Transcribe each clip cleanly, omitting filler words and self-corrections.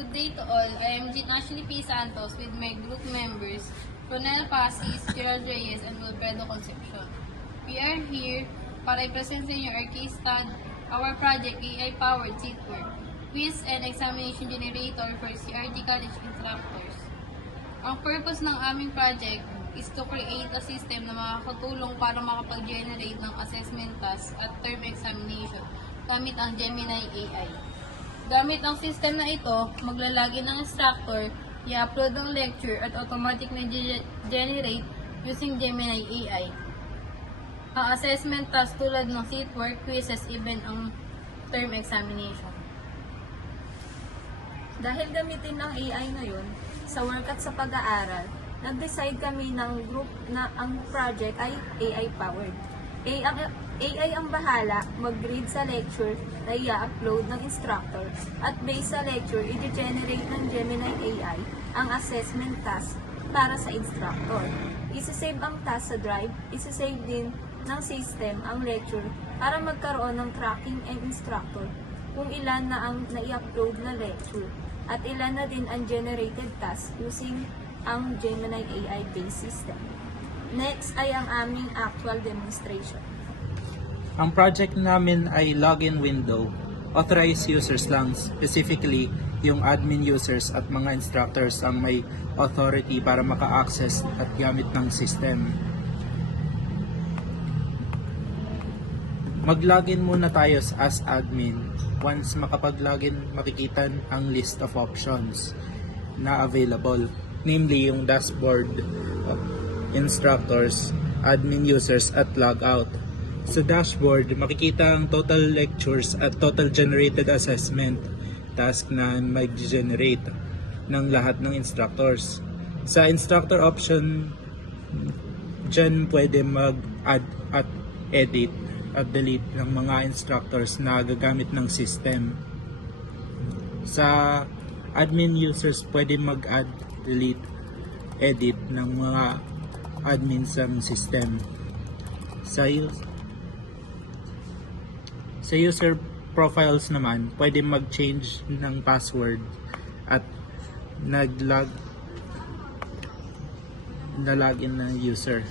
Good day to all. I am Jean Ashley P. Santos with my group members, Ronel Pasis, Gerald Reyes, and Wilfredo Concepcion. We are here para i-present sa inyo our case study, our project AI-powered Seatwork, quiz and examination generator for CRT College instructors. Ang purpose ng aming project is to create a system na makakatulong para makapag-generate ng assessment task at term examination gamit ang Gemini AI. Gamit ang system na ito, maglalagay ng instructor, i-upload ang lecture at automatic na generate using Gemini AI. Ang assessment task tulad ng seatwork, quizzes, even ang term examination. Dahil gamitin ng AI ngayon, sa work at sa pag-aaral, nag-decide kami ng group na ang project ay AI-powered. AI ang bahala mag-read sa lecture na i-upload ng instructor at based sa lecture, i-generate ng Gemini AI ang assessment task para sa instructor. Isa-save ang task sa drive, isa-save din ng system ang lecture para magkaroon ng tracking ang instructor kung ilan na ang na-i-upload na lecture at ilan na din ang generated task using ang Gemini AI-based system. Next ay ang aming actual demonstration. Ang project namin ay login window. Authorized users lang, specifically yung admin users at mga instructors ang may authority para maka-access at gamit ng system. Mag-login muna tayo as admin. Once makapag-login, makikita ang list of options na available. Namely, yung dashboard of instructors, admin users, at logout. Sa dashboard, makikita ang total lectures at total generated assessment task na mag-generate ng lahat ng instructors. Sa instructor option, dyan pwede mag-add at edit at delete ng mga instructors na gagamit ng system. Sa admin users, pwede mag-add, delete, edit ng mga admins ng system. Sa user profiles naman, pwede mag-change ng password at nalagin na user.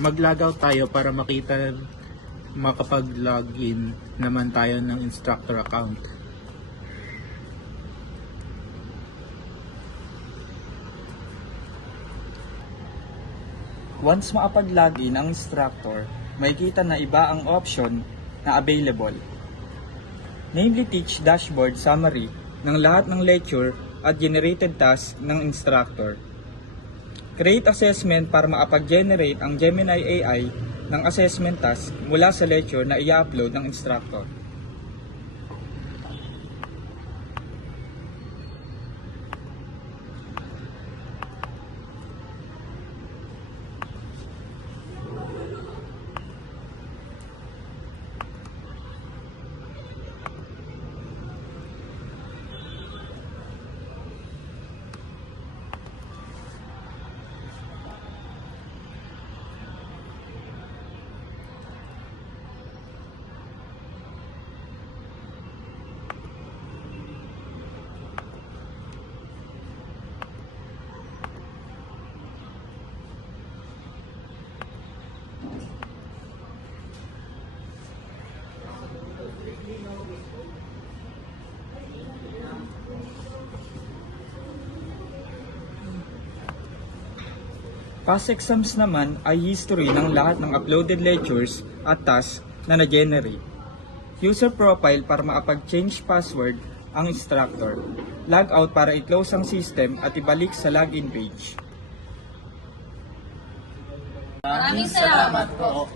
Mag-logout tayo para makapag-login naman tayo ng instructor account. Once makapag-login ang instructor, makikita na iba ang option na available. Namely, teach dashboard summary ng lahat ng lecture at generated task ng instructor. Create assessment para makapag-generate ang Gemini AI ng assessment task mula sa lecture na i-upload ng instructor. Past exams naman ay history ng lahat ng uploaded lectures at tasks na na-generate. User profile para makapag-change password ang instructor. Logout para i-close ang system at ibalik sa login page. Maraming salamat po.